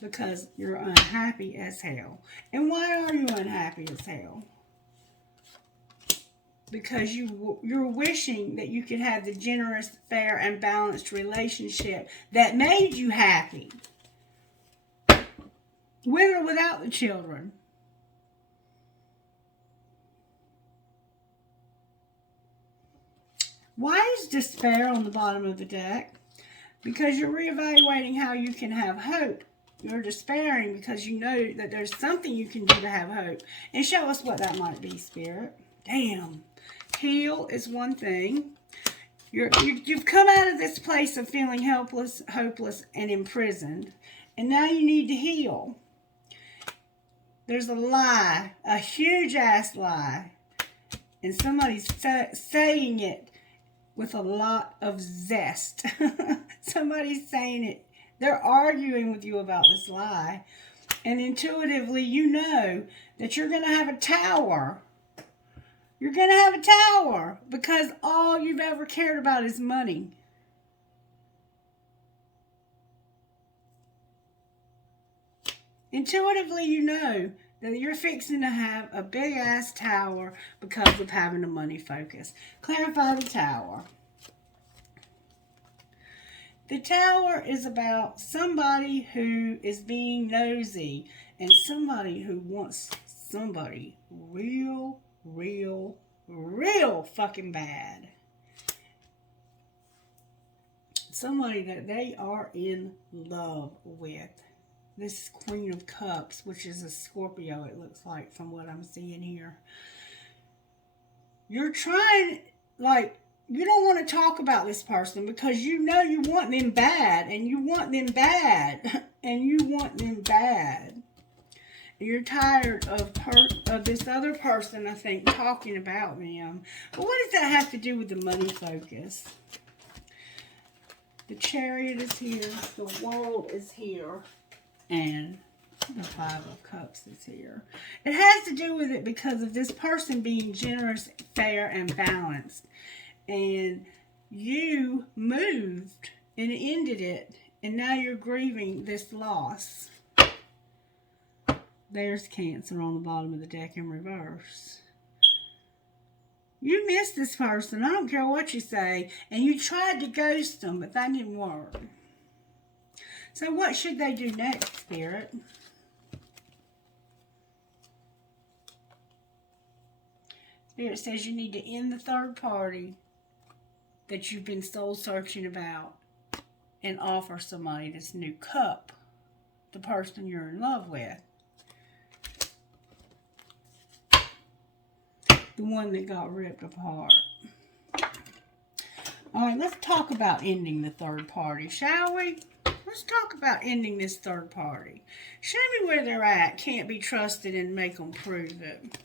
Because you're unhappy as hell. And why are you unhappy as hell? Because you're wishing that you could have the generous, fair, and balanced relationship that made you happy. With or without the children. Why is Despair on the bottom of the deck? Because you're reevaluating how you can have hope. You're despairing because you know that there's something you can do to have hope. And show us what that might be, Spirit. Damn. Heal is one thing. You've come out of this place of feeling helpless, hopeless, and imprisoned. And now you need to heal. There's a lie, a huge ass lie. And somebody's saying it with a lot of zest. Somebody's saying it. They're arguing with you about this lie. And intuitively, you know that you're going to have a tower. You're going to have a tower because all you've ever cared about is money. Intuitively, you know that you're fixing to have a big-ass tower because of having a money focus. Clarify the tower. The tower is about somebody who is being nosy and somebody who wants somebody real fucking bad. Somebody that they are in love with. This Queen of Cups, which is a Scorpio, it looks like, from what I'm seeing here. You're trying, like, you don't want to talk about this person because you know you want them bad, and you want them bad, and you want them bad. You're tired of this other person, I think, talking about them. But what does that have to do with the money focus? The Chariot is here. The World is here. And the Five of Cups is here. It has to do with it because of this person being generous, fair, and balanced. And you moved and ended it. And now you're grieving this loss. There's Cancer on the bottom of the deck in reverse. You miss this person. I don't care what you say. And you tried to ghost them, but that didn't work. So what should they do next, Spirit? Spirit says you need to end the third party that you've been soul searching about and offer somebody this new cup, the person you're in love with. The one that got ripped apart. All right, let's talk about ending the third party, shall we? Let's talk about ending this third party. Show me where they're at. Can't be trusted and make them prove it.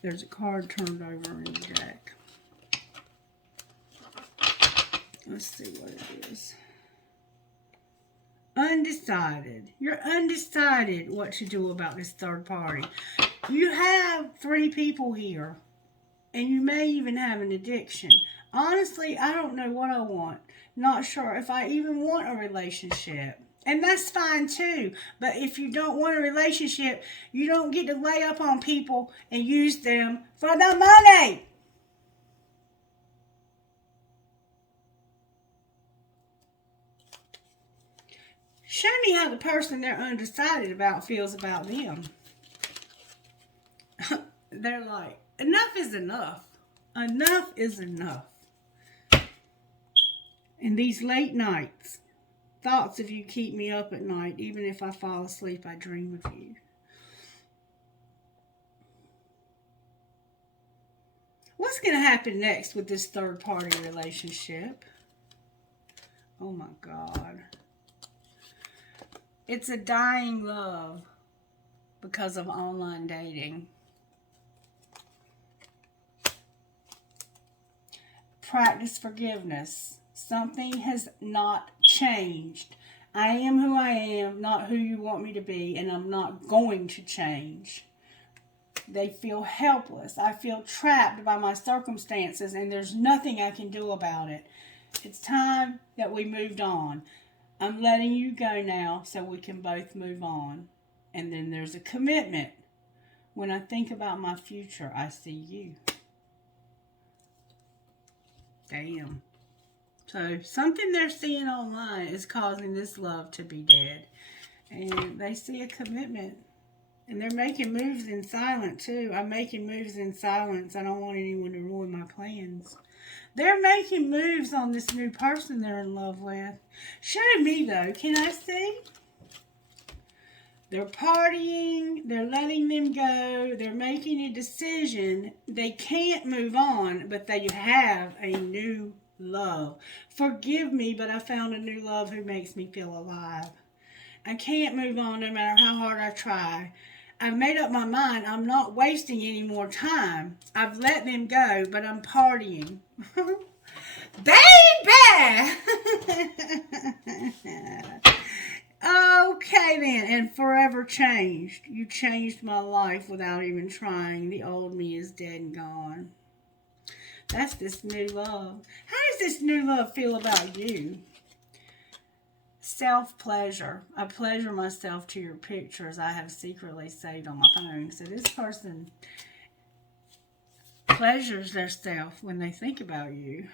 There's a card turned over in the deck. Let's see what it is. Undecided. You're undecided what to do about this third party. You have 3 people here. And you may even have an addiction. Honestly, I don't know what I want. Not sure if I even want a relationship. And that's fine too. But if you don't want a relationship, you don't get to lay up on people and use them for the money. Show me how the person they're undecided about feels about them. They're like, enough is enough. Enough is enough. And these late nights, thoughts of you keep me up at night. Even if I fall asleep, I dream of you. What's going to happen next with this third party relationship? Oh my God. It's a dying love because of online dating. Practice forgiveness. Something has not changed. I am who I am, not who you want me to be, and I'm not going to change. They feel helpless. I feel trapped by my circumstances, and there's nothing I can do about it. It's time that we moved on. I'm letting you go now so we can both move on. And then there's a commitment. When I think about my future, I see you. Damn. So something they're seeing online is causing this love to be dead. And they see a commitment. And they're making moves in silence too. I'm making moves in silence. I don't want anyone to ruin my plans. They're making moves on this new person they're in love with. Show me though. Can I see? They're partying, they're letting them go, they're making a decision. They can't move on, but they have a new love. Forgive me, but I found a new love who makes me feel alive. I can't move on no matter how hard I try. I've made up my mind. I'm not wasting any more time. I've let them go, but I'm partying. Baby! Okay then, and forever changed. You changed my life without even trying. The old me is dead and gone. That's this new love. How does this new love feel about you? Self-pleasure. I pleasure myself to your pictures I have secretly saved on my phone. So this person pleasures their self when they think about you.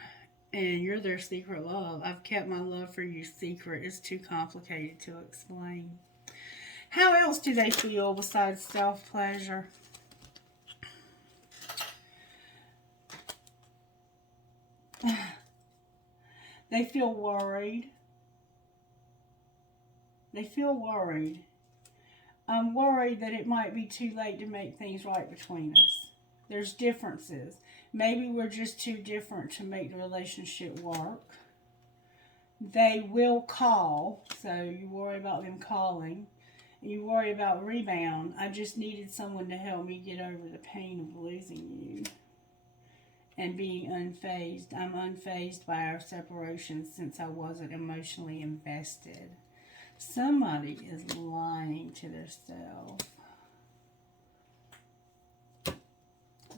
And you're their secret love. I've kept my love for you secret. It's too complicated to explain. How else do they feel besides self-pleasure? They feel worried. They feel worried. I'm worried that it might be too late to make things right between us. There's differences. Maybe we're just too different to make the relationship work. They will call, so you worry about them calling. You worry about rebound. I just needed someone to help me get over the pain of losing you and being unfazed. I'm unfazed by our separation since I wasn't emotionally invested. Somebody is lying to themselves.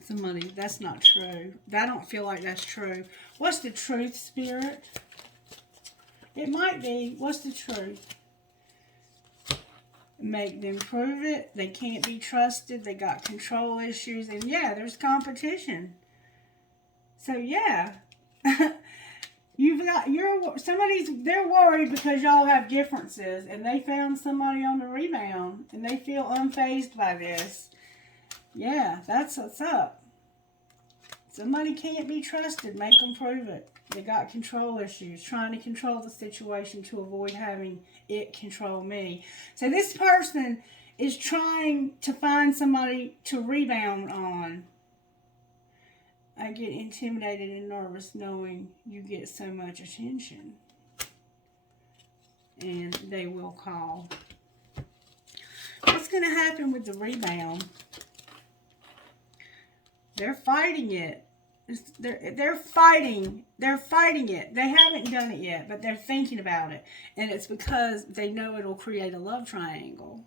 Somebody, that's not true. I don't feel like that's true. What's the truth, Spirit? It might be. What's the truth? Make them prove it. They can't be trusted. They got control issues. And yeah, there's competition. So yeah. They're worried because y'all have differences. And they found somebody on the rebound. And they feel unfazed by this. Yeah, that's what's up. Somebody can't be trusted. Make them prove it. They got control issues. Trying to control the situation to avoid having it control me. So this person is trying to find somebody to rebound on. I get intimidated and nervous knowing you get so much attention. And they will call. What's going to happen with the rebound? They're fighting it. They're fighting it. They haven't done it yet, but they're thinking about it. And it's because they know it'll create a love triangle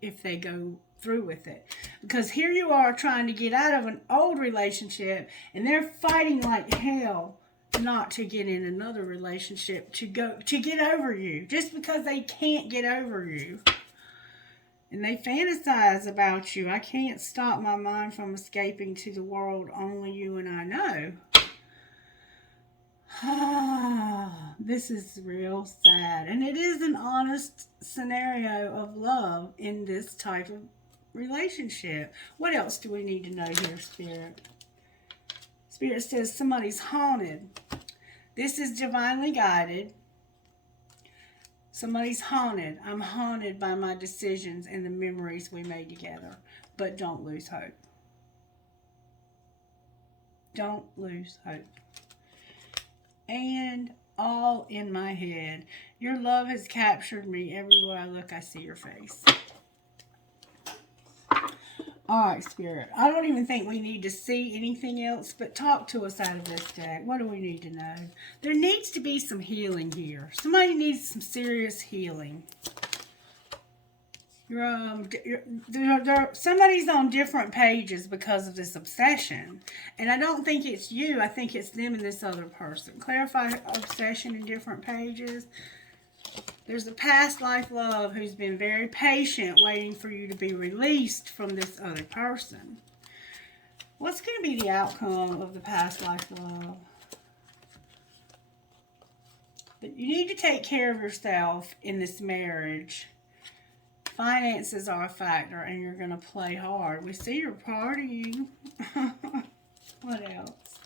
if they go through with it. Because here you are trying to get out of an old relationship, and they're fighting like hell not to get in another relationship, to get over you, just because they can't get over you. And they fantasize about you. I can't stop my mind from escaping to the world only you and I know. This is real sad. And it is an honest scenario of love in this type of relationship. What else do we need to know here, Spirit? Spirit says somebody's haunted. This is divinely guided. Somebody's haunted. I'm haunted by my decisions and the memories we made together. But don't lose hope. Don't lose hope. And all in my head. Your love has captured me. Everywhere I look, I see your face. Alright, Spirit. I don't even think we need to see anything else, but talk to us out of this deck. What do we need to know? There needs to be some healing here. Somebody needs some serious healing. Somebody's on different pages because of this obsession. And I don't think it's you. I think it's them and this other person. Clarify obsession in different pages. There's a past life love who's been very patient, waiting for you to be released from this other person. What's going to be the outcome of the past life love? But you need to take care of yourself in this marriage. Finances are a factor, and you're going to play hard. We see you're partying. What else?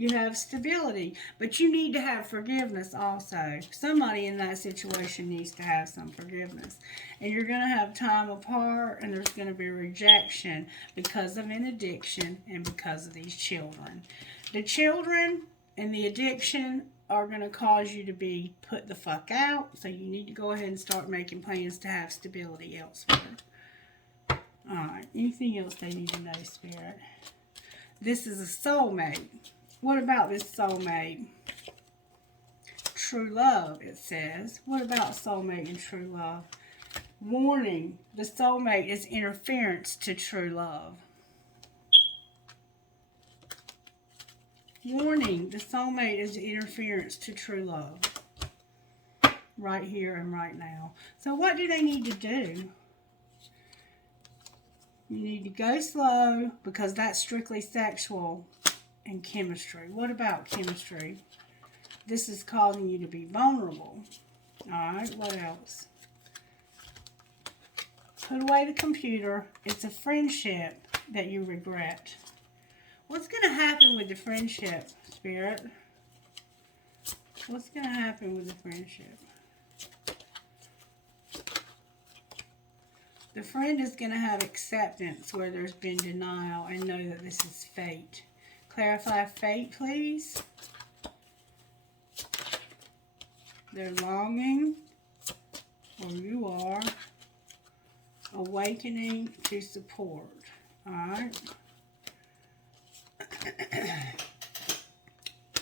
You have stability, but you need to have forgiveness also. Somebody in that situation needs to have some forgiveness. And you're going to have time apart, and there's going to be rejection because of an addiction and because of these children. The children and the addiction are going to cause you to be put the fuck out, so you need to go ahead and start making plans to have stability elsewhere. Alright, anything else they need to know, Spirit? This is a soulmate. What about this soulmate? True love, it says. What about soulmate and true love? Warning, the soulmate is interference to true love. Warning, the soulmate is interference to true love. Right here and right now. So what do they need to do? You need to go slow because that's strictly sexual and chemistry. What about chemistry? This is causing you to be vulnerable. Alright, what else? Put away the computer. It's a friendship that you regret. What's going to happen with the friendship, Spirit? What's going to happen with the friendship? The friend is going to have acceptance where there's been denial and know that this is fate. Clarify fate, please. They're longing, or you are, awakening to support. Alright.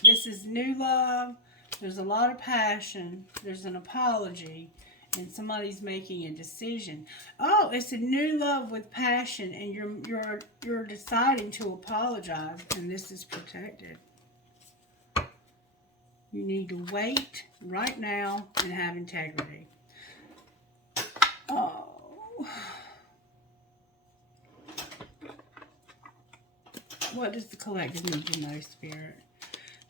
This is new love. There's a lot of passion. There's an apology. And somebody's making a decision. Oh, it's a new love with passion, and you're deciding to apologize, and this is protected. You need to wait right now and have integrity. Oh. What does the collective need to know, Spirit?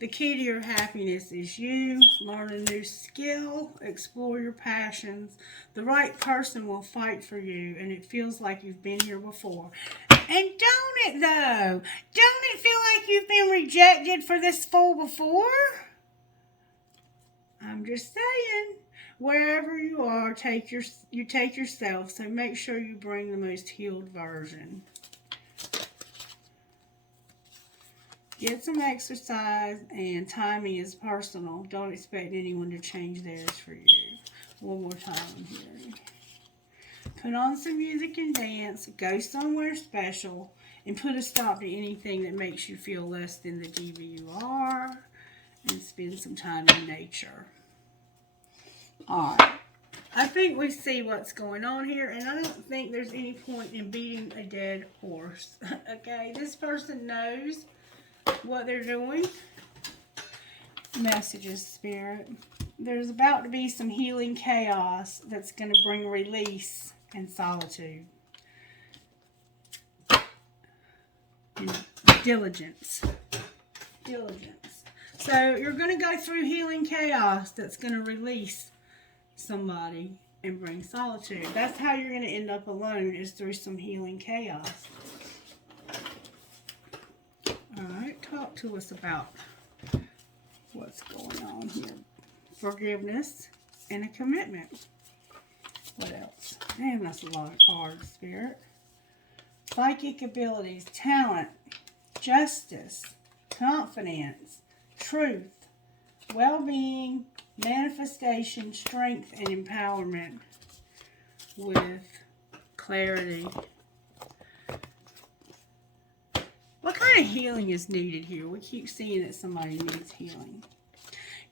The key to your happiness is you. Learn a new skill. Explore your passions. The right person will fight for you, and it feels like you've been here before. And don't it, though? Don't it feel like you've been rejected for this fool before? I'm just saying. Wherever you are, you take yourself, so make sure you bring the most healed version. Get some exercise, and timing is personal. Don't expect anyone to change theirs for you. One more time here. Put on some music and dance. Go somewhere special. And put a stop to anything that makes you feel less than the diva you are. And spend some time in nature. Alright. I think we see what's going on here. And I don't think there's any point in beating a dead horse. Okay? This person knows what they're doing. Messages, Spirit. There's about to be some healing chaos that's going to bring release and solitude. And diligence. Diligence. So you're going to go through healing chaos that's going to release somebody and bring solitude. That's how you're going to end up alone, is through some healing chaos. Alright, talk to us about what's going on here. Forgiveness and a commitment. What else? Man, that's a lot of cards, Spirit. Psychic abilities, talent, justice, confidence, truth, well-being, manifestation, strength, and empowerment with clarity. What kind of healing is needed here? We keep seeing that somebody needs healing.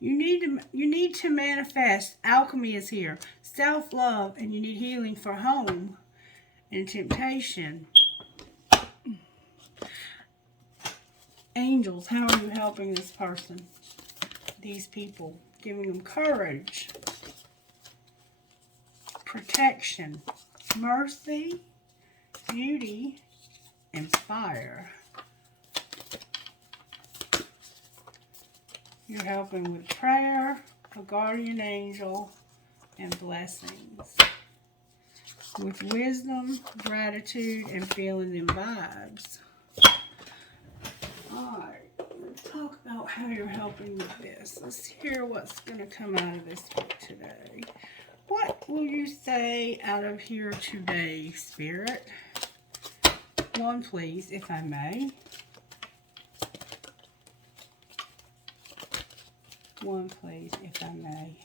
You need to manifest. Alchemy is here. Self-love, and you need healing for home and temptation. Angels, how are you helping this person? These people, giving them courage, protection, mercy, beauty, and fire. You're helping with prayer, a guardian angel, and blessings. With wisdom, gratitude, and feeling them vibes. Alright, we're talk about how you're helping with this. Let's hear what's going to come out of this book today. What will you say out of here today, Spirit? One, please, if I may. One, please, if I may.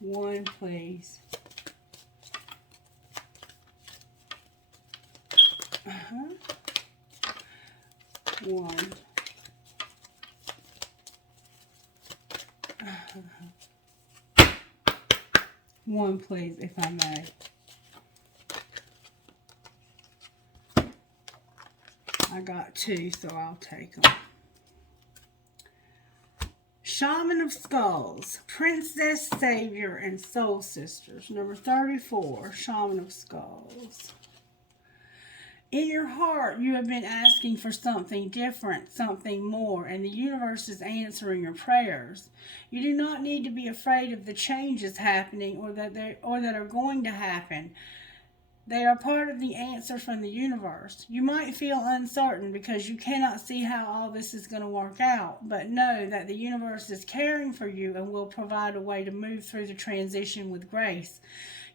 One, please. One. One, please, if I may. I got two, so I'll take them. Shaman of Skulls, Princess, Savior, and Soul Sisters. Number 34, Shaman of Skulls. In your heart, you have been asking for something different, something more, and the universe is answering your prayers. You do not need to be afraid of the changes happening or that are going to happen. They are part of the answer from the universe. You might feel uncertain because you cannot see how all this is going to work out, but know that the universe is caring for you and will provide a way to move through the transition with grace.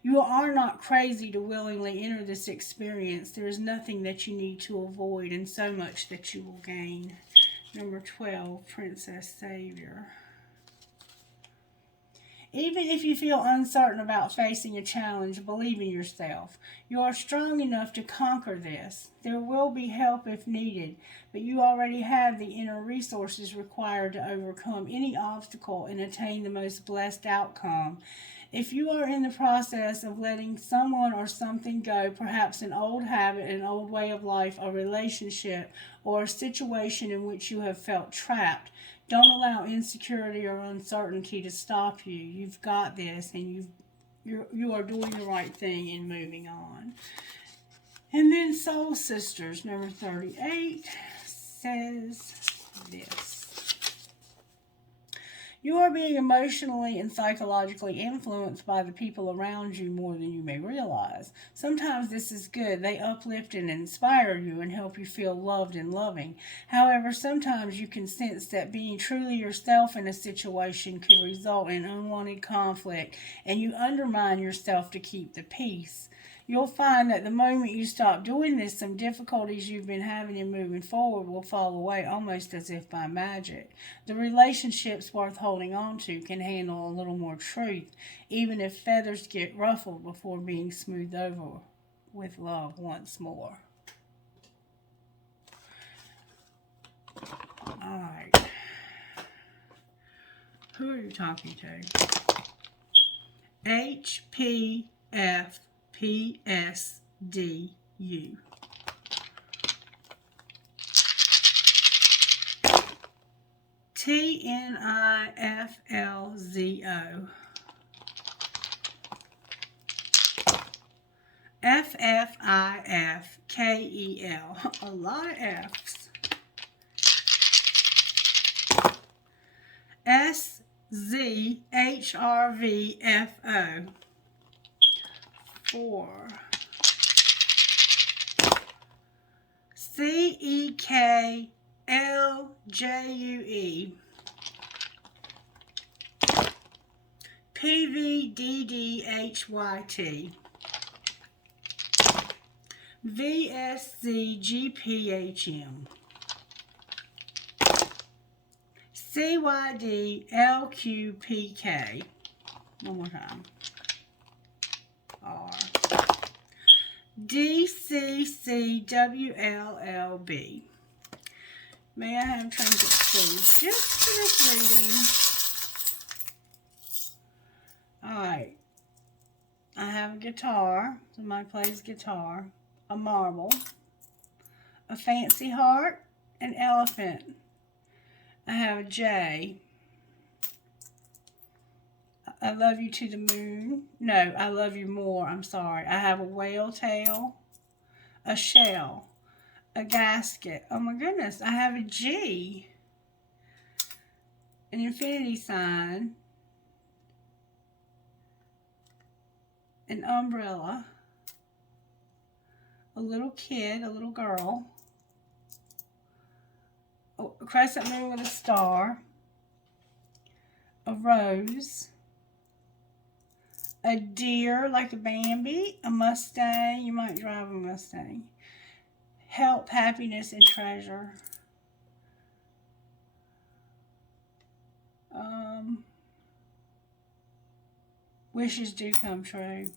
You are not crazy to willingly enter this experience. There is nothing that you need to avoid and so much that you will gain. Number 12, Princess Savior. Even if you feel uncertain about facing a challenge, believe in yourself. You are strong enough to conquer this. There will be help if needed, but you already have the inner resources required to overcome any obstacle and attain the most blessed outcome. If you are in the process of letting someone or something go, perhaps an old habit, an old way of life, a relationship, or a situation in which you have felt trapped, don't allow insecurity or uncertainty to stop you. You've got this, and you are doing the right thing in moving on. And then Soul Sisters, number 38, says this. You are being emotionally and psychologically influenced by the people around you more than you may realize. Sometimes this is good. They uplift and inspire you and help you feel loved and loving. However, sometimes you can sense that being truly yourself in a situation could result in unwanted conflict, and you undermine yourself to keep the peace. You'll find that the moment you stop doing this, some difficulties you've been having in moving forward will fall away almost as if by magic. The relationships worth holding on to can handle a little more truth, even if feathers get ruffled before being smoothed over with love once more. Alright. Who are you talking to? HPF PSDU. TNIFLZO. FFIFKEL. A lot of F's. SZHRVFO. 4. CEKLJUE. PVDDHYT. VSCGPHM. CYDLQPK. One more time. R. DCCWLLB. May I have trinkets, please? Just for this reading. Alright. I have a guitar. Somebody plays guitar. A marble. A fancy heart. An elephant. I have a J. I love you to the moon. No, I love you more. I'm sorry. I have a whale tail, a shell, a gasket. Oh my goodness. I have a G, an infinity sign, an umbrella, a little kid, a little girl, a crescent moon with a star, a rose, a deer like a Bambi, a Mustang, you might drive a Mustang, health, happiness, and treasure. Wishes do come true.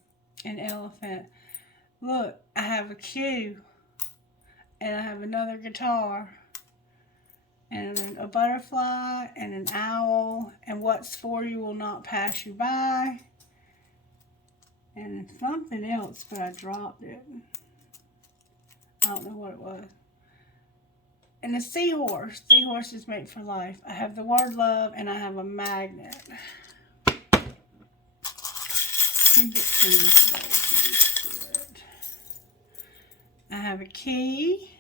An elephant. Look, I have a cue, and I have another guitar, and a butterfly, and an owl, and what's for you will not pass you by, and something else, but I dropped it. I don't know what it was. And a seahorse. Seahorses mate for life. I have the word love, and I have a magnet. Let me get through this bowl, please. I have a key,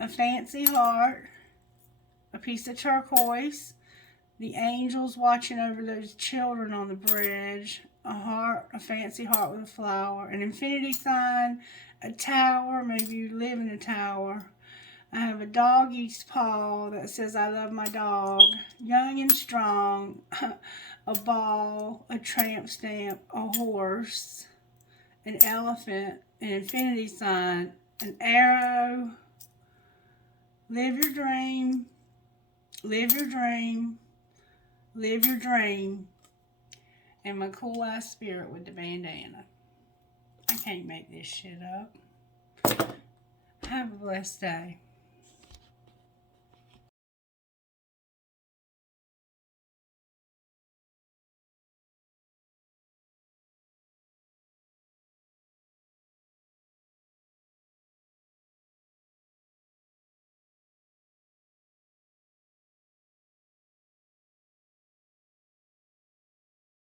a fancy heart, a piece of turquoise, the angels watching over those children on the bridge, a heart, a fancy heart with a flower, an infinity sign, a tower, maybe you live in a tower. I have a doggy's paw that says I love my dog, young and strong, a ball, a tramp stamp, a horse, an elephant, an infinity sign, an arrow. Live your dream, live your dream, live your dream, and my cool ass spirit with the bandana. I can't make this shit up. Have a blessed day.